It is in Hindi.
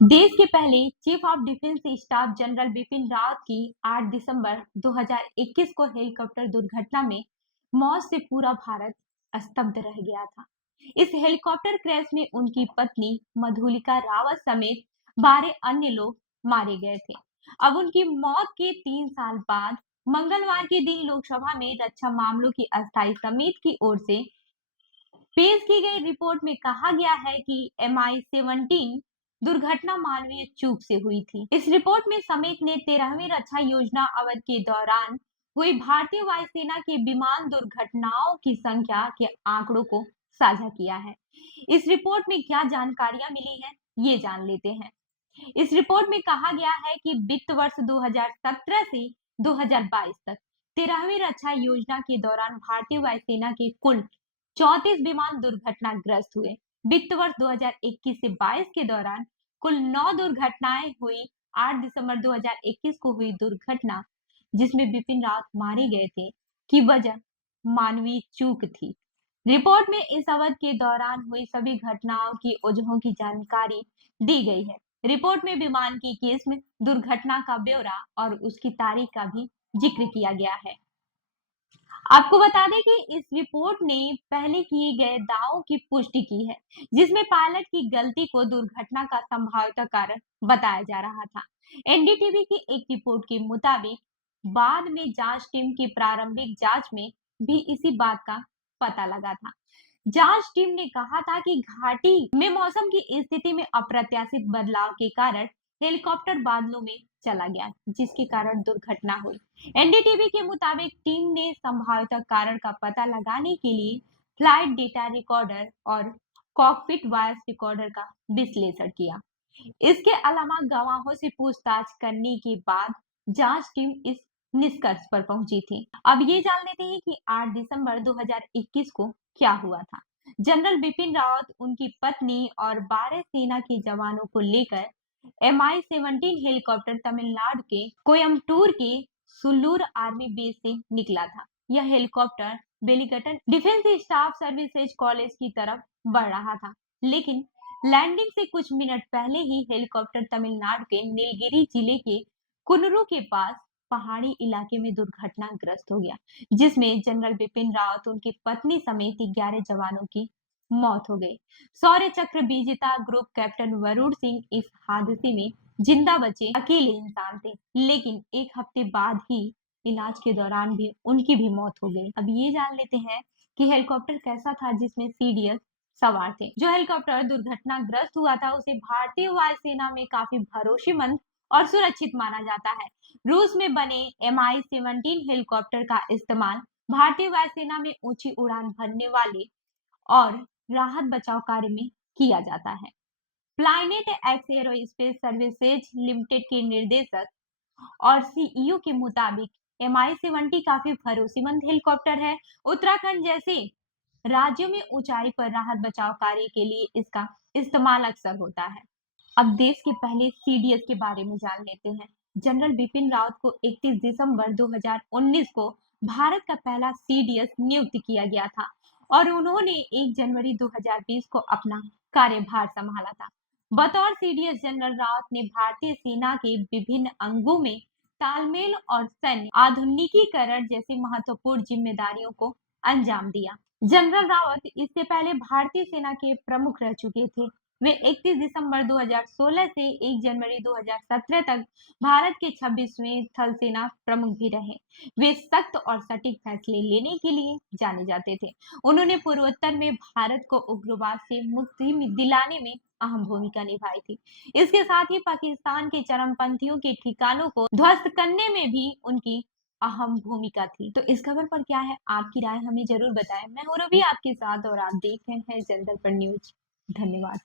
देश के पहले chief of defence staff general Bipin Rawat की 8 दिसंबर 2021 को हेलीकॉप्टर दुर्घटना में मौत से पूरा भारत स्तब्ध रह गया था। इस हेलीकॉप्टर क्रैश में उनकी पत्नी मधुलिका रावत समेत 12 अन्य लोग मारे गए थे। अब उनकी मौत के 3 साल बाद मंगलवार के दिन लोकसभा में रक्षा मामलों की अस्थायी समिति की ओर से पेश की गई रिपोर्ट में कहा गया है कि MI-17 दुर्घटना मानवीय चूक से हुई थी। इस रिपोर्ट में समेत ने 13वीं रक्षा योजना अवधि के दौरान हुई भारतीय वायुसेना की विमान दुर्घटनाओं की संख्या के आंकड़ों को साझा किया है। इस रिपोर्ट में क्या जानकारियां मिली है, ये जान लेते हैं। इस रिपोर्ट में कहा गया है कि वित्त वर्ष 2017 से 2022 तक 13वीं रक्षा योजना के दौरान भारतीय वायुसेना के कुल 34 विमान दुर्घटनाग्रस्त हुए। वित्त वर्ष 2021 से 22 के दौरान कुल 9 दुर्घटनाएं हुई। 8 दिसंबर 2021 को हुई दुर्घटना जिसमें बिपिन रावत मारे गए थे की वजह मानवीय चूक थी। रिपोर्ट में इस अवधि के दौरान हुई सभी घटनाओं की वजहों की जानकारी दी गई है। रिपोर्ट में विमान की किस्म, दुर्घटना का ब्यौरा और उसकी तारीख का भी जिक्र किया गया है। आपको बता दें कि इस रिपोर्ट ने पहले किए गए दावों की पुष्टि की है, जिसमें पायलट की गलती को दुर्घटना का संभावित कारण बताया जा रहा था। एनडीटीवी की एक रिपोर्ट के मुताबिक बाद में जांच टीम की प्रारंभिक जांच में भी इसी बात का पता लगा था। जांच टीम ने कहा था कि घाटी में मौसम की स्थिति में अप्रत्याशित बदलाव के कारण हेलीकॉप्टर बादलों में चला गया, जिसके कारण दुर्घटना हुई। एनडीटीवी के मुताबिक टीम ने संभावित कारण का पता लगाने के लिए फ्लाइट डेटा रिकॉर्डर और कॉकपिट वॉइस रिकॉर्डर का विश्लेषण किया। इसके अलावा गवाहों से पूछताछ करने के बाद जांच टीम इस निष्कर्ष पर पहुंची थी। अब ये जान लेते हैं कि 8 दिसंबर 2021 को क्या हुआ था। जनरल बिपिन रावत, उनकी पत्नी और 12 सेना के जवानों को लेकर MI-17 हेलीकॉप्टर तमिलनाडु के कोयम्बटूर के सुल्लूर आर्मी बेस से निकला था। यह helicopter Wellington defence staff services college की तरफ बढ़ रहा था, लेकिन लैंडिंग से कुछ मिनट पहले ही हेलीकॉप्टर तमिलनाडु के नीलगिरी जिले के कुनरू के पास पहाड़ी इलाके में दुर्घटनाग्रस्त हो गया, जिसमें जनरल बिपिन रावत, उनकी पत्नी समेत 11 जवानों की मौत हो गई। शौर्य चक्र विजेता ग्रुप कैप्टन वरुण सिंह इस हादसे में जिंदा बचे अकेले इंसान थे, लेकिन एक हफ्ते बाद ही इलाज के दौरान भी उनकी भी मौत हो गई। अब ये जान लेते हैं कि हेलीकॉप्टर कैसा था जिसमें सीडीएस सवार थे। जो हेलीकॉप्टर दुर्घटनाग्रस्त हुआ था उसे भारतीय वायुसेना में काफी भरोसेमंद और सुरक्षित माना जाता है। रूस में बने MI-17 हेलीकॉप्टर का इस्तेमाल भारतीय वायुसेना में ऊंची उड़ान भरने वाले और राहत बचाव कार्य में किया जाता है। प्लाइनेट एक्स एरोस्पेस सर्विसेज लिमिटेड के निर्देशक और सीईओ के मुताबिक MI-17 काफी भरोसेमंद हेलीकॉप्टर है। उत्तराखंड जैसे राज्यों में ऊंचाई पर राहत बचाव कार्य के लिए इसका इस्तेमाल अक्सर होता है। अब देश के पहले सीडीएस के बारे में जान लेते हैं। जनरल बिपिन रावत को 31 दिसंबर 2019 को भारत का पहला सीडीएस नियुक्त किया गया था और उन्होंने 1 जनवरी 2020 को अपना कार्यभार संभाला था। बतौर सीडीएस जनरल रावत ने भारतीय सेना के विभिन्न अंगों में तालमेल और सैन्य आधुनिकीकरण जैसी महत्वपूर्ण जिम्मेदारियों को अंजाम दिया। जनरल रावत इससे पहले भारतीय सेना के प्रमुख रह चुके थे। वे 31 दिसंबर 2016 से 1 जनवरी 2017 तक भारत के 26वें थल सेना प्रमुख भी रहे। वे सख्त और सटीक फैसले लेने के लिए जाने जाते थे। उन्होंने पूर्वोत्तर में भारत को उग्रवाद से मुक्ति दिलाने में अहम भूमिका निभाई थी। इसके साथ ही पाकिस्तान के चरमपंथियों के ठिकानों को ध्वस्त करने में भी उनकी अहम भूमिका थी। तो इस खबर पर क्या है आपकी राय, हमें जरूर बताएं। मैं हूं रवि आपके साथ और आप देख रहे हैं जनता पर न्यूज। धन्यवाद।